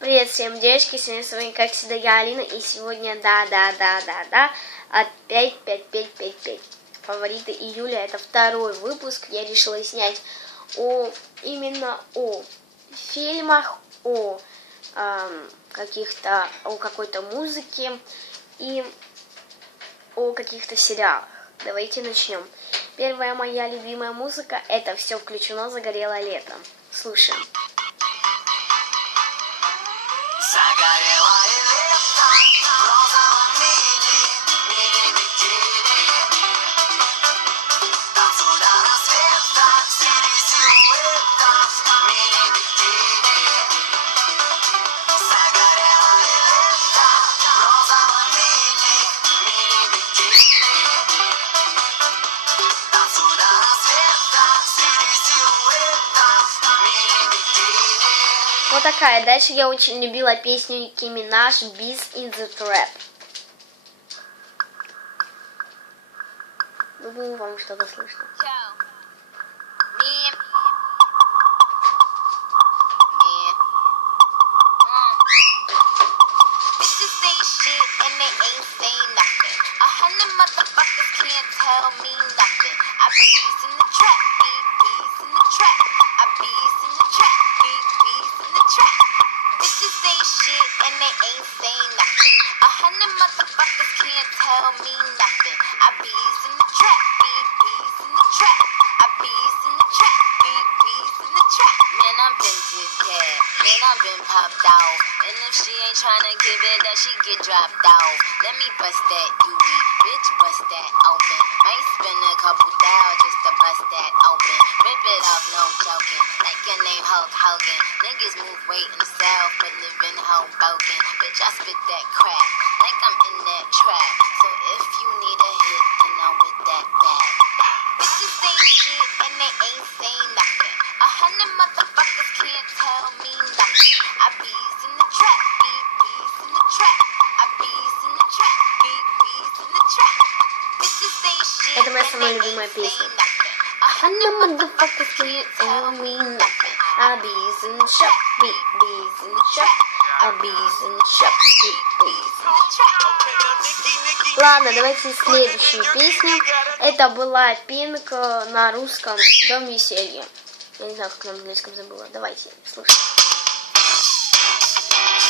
Привет всем, девочки, сегодня с вами, как всегда, я Алина, и сегодня, да, опять 5. Фавориты июля, это второй выпуск, я решила снять именно о фильмах, о какой-то музыке и о каких-то сериалах. Давайте начнем. Первая моя любимая музыка, это «Все включено, загорело летом». Слушаем. Вот такая. Дальше я очень любила песню Ники Минаж «Beast in the Trap». Думаю, вам что-то слышно. I've been popped out, and if she ain't tryna give it up, she get dropped out. Let me bust that UE, bitch, bust that open. Might spend a couple thou just to bust that open. Rip it off, no joking, like your name Hulk Hogan. Niggas move weight in the south, but live in Hoboken. Bitch, I spit that crack, like I'm in that trap. So if you need a hit, then I'm with that bag. Bitches say shit, and they ain't saying nothing. 100 motherfuckers can't tell me nothing. I bees in the trap, bees in the trap. I bees in the trap, bees in the trap. Bitches say shit, Это моя самая любимая песня. 100 motherfuckers can't tell me nothing. I bees in the trap, bees in the trap. I bees in the trap, bees in the trap. Ладно, давайте следующую песню. Это была Пинк на русском «Дом веселья». Я не знаю, как на английском забыла. Давайте, слушай.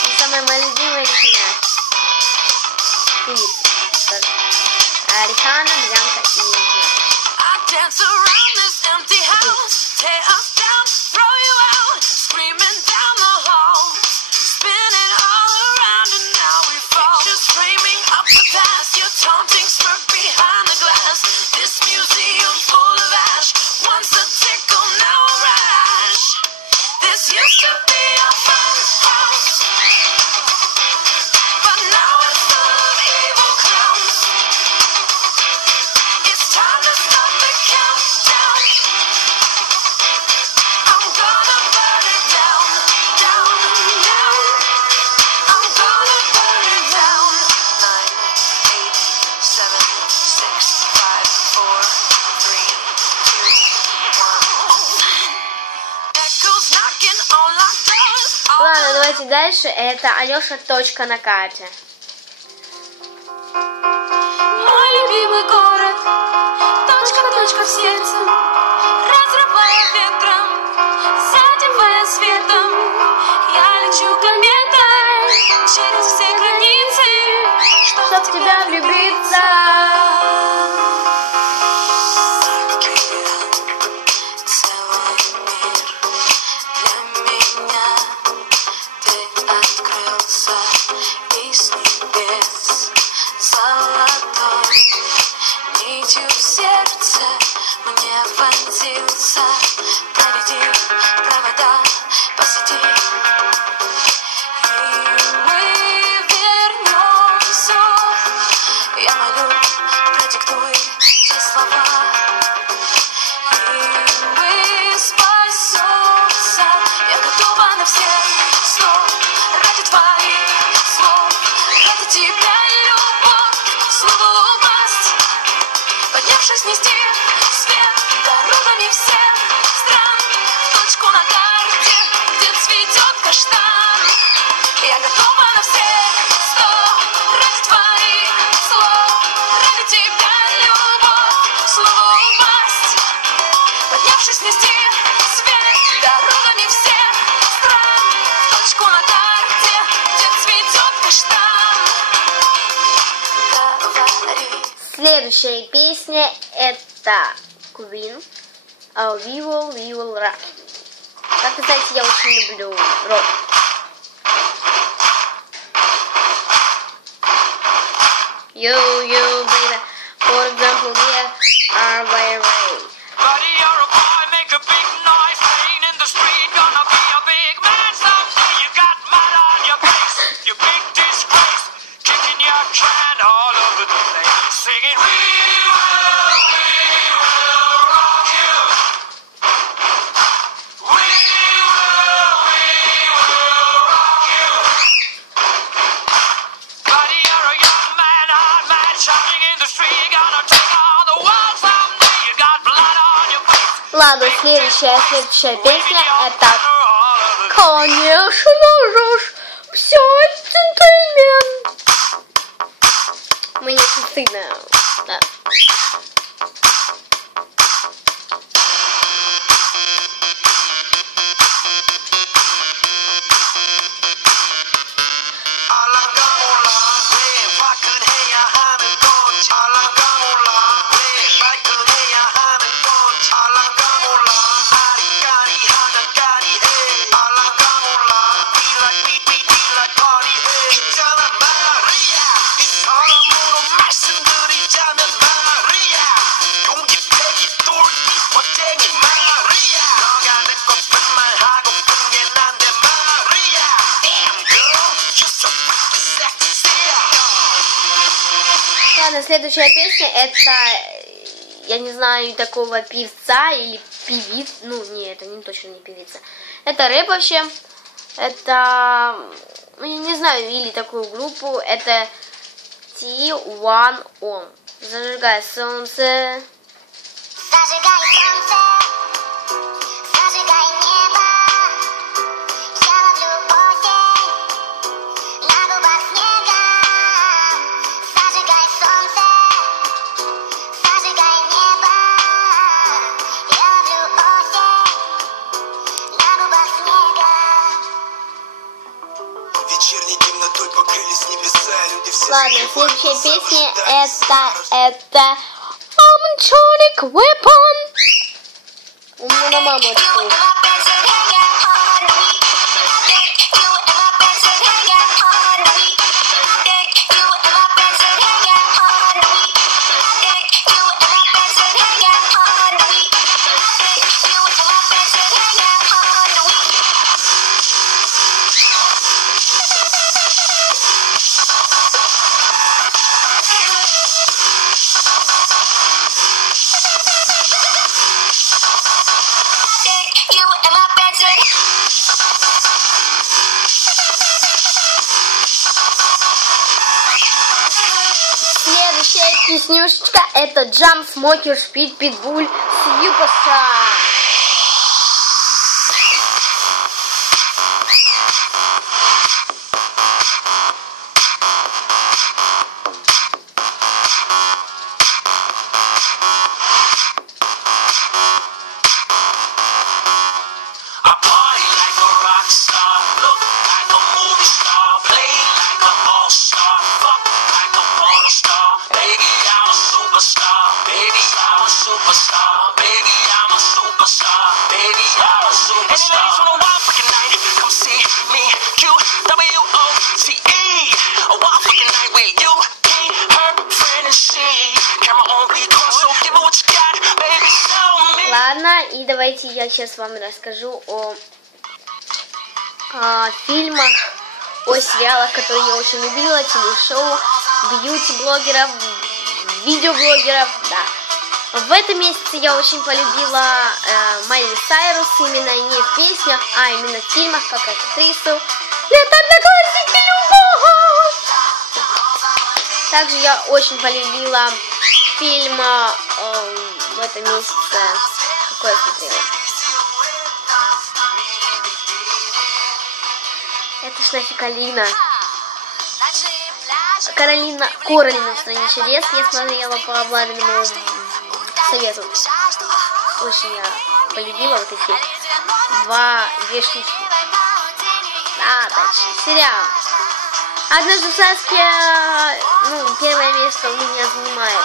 И самая моя любимая песня. Певица. Рихана, Бьянка и Ники. Ладно, давайте дальше. Это Алёша «Точка на карте». Мой любимый город, точка в сердце, разрывая ветром, задевая светом. Я лечу кометой через все границы, чтоб в тебя влюбиться. Проведи провода, посети, и мы вернемся. Я молю, продиктуй те слова, и мы спасемся. Я готова на все снов ради твоих слов, ради тебя, любовь, снова упасть, поднявшись нести свет дорогами всех стран, точку на карте, где цветет каштан. дорожку на карте, где цветет каштан. Говори. Следующая песня это Queen We Will Rock. Как вы знаете, я очень люблю рок. You, baby. For example, here are my way. Buddy, you're a boy, make a big noise, playing in the street, gonna be a big man someday. You got mud on your face, you big disgrace, kicking your can all over the place, singing we will rock you. We will rock you. Buddy, you're a young man, hard man, shouting in the street, gonna take on the world someday. You got blood on your face. Ладно, следующая песня это, конечно же, все джентльмен. Мне очень стыдно. Да. Ладно, следующая песня это, я не знаю такого певца или певиц, ну не, это не точно не певица, это рэп вообще, это, ну я не знаю, или такую группу, это T1O, зажигай солнце. Зажигай солнце, зажигай небо, я ловлю осень на губах снега. Зажигай солнце, зажигай небо, я ловлю осень на губах снега. Вечерней темнотой покрылись небеса, люди все. Ладно, следующая песня это Amtronic Weapon. У меня на маму рисует. Следующая песнюшечка это Jump Smoker Speed Pitbull Superstar. Ладно, и давайте я сейчас вам расскажу о фильмах, о сериалах, которые я очень любила, телешоу, бьюти-блогеров, видеоблогеров, да. В этом месяце я очень полюбила Майли Сайрус, именно не в песнях, а именно в фильмах, как актрису. Это одноклассники любовь! Также я очень полюбила фильм в этом месяце, какой я смотрела. Это ж нафиг Алина. Коралина в стране чудес я смотрела по Владиному совету. Очень я полюбила вот эти две штучки. Да. А дальше сериал. Однажды в сказке, первое место у меня занимает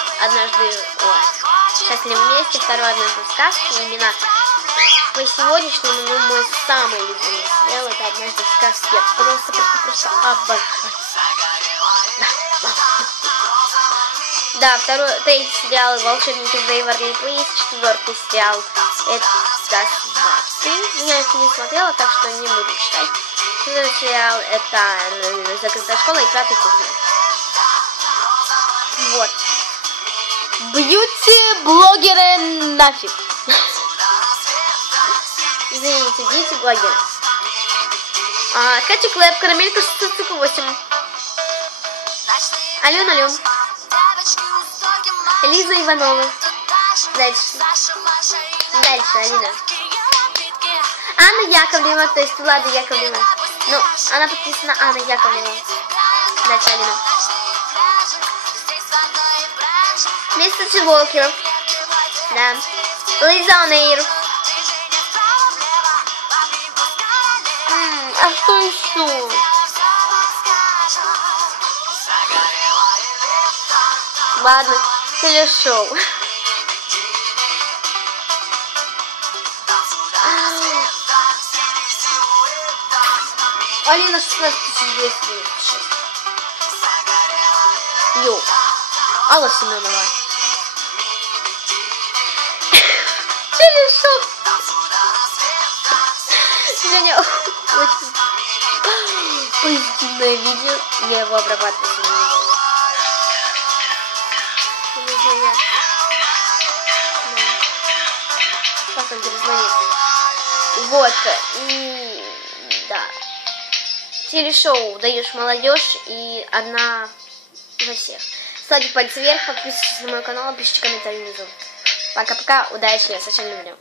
«Счастливы вместе», второе «Однажды в сказке». Именно по сегодняшнему, мой самый любимый сериал — это «Однажды в сказке». Я просто обожаю. Да, третий сериал «Волшебники из Вэйверли Плэйс», четвертый сериал это «Сваты». Я это не смотрела, так что не буду читать. Четвертый сериал это «Закрытая школа» и пятый «Кухня». Вот. Бьюти-блогеры нафиг. Извините, бьюти-блогеры. Катя Клэп, Карамелька 608. Алена. Лиза Иванова. Дальше, Алина. Анна Яковлева, то есть Влада Яковлева. Она подписана Анна Яковлева. Дальше Алина. Мистер Волкер. Да. Лиза Онейр. А что еще? Ладно, телешоу. Алина 16 Йоу. Алла Семенова. Телешоу. Женя очень позитивное видео. Я его обрабатывать не буду. Как он перезвонит? Вот. И да. Телешоу «Даешь молодежь» и «Одна за всех». Ставьте пальцы вверх, подписывайтесь на мой канал, пишите комментарии внизу. Пока-пока, удачи, я очень люблю.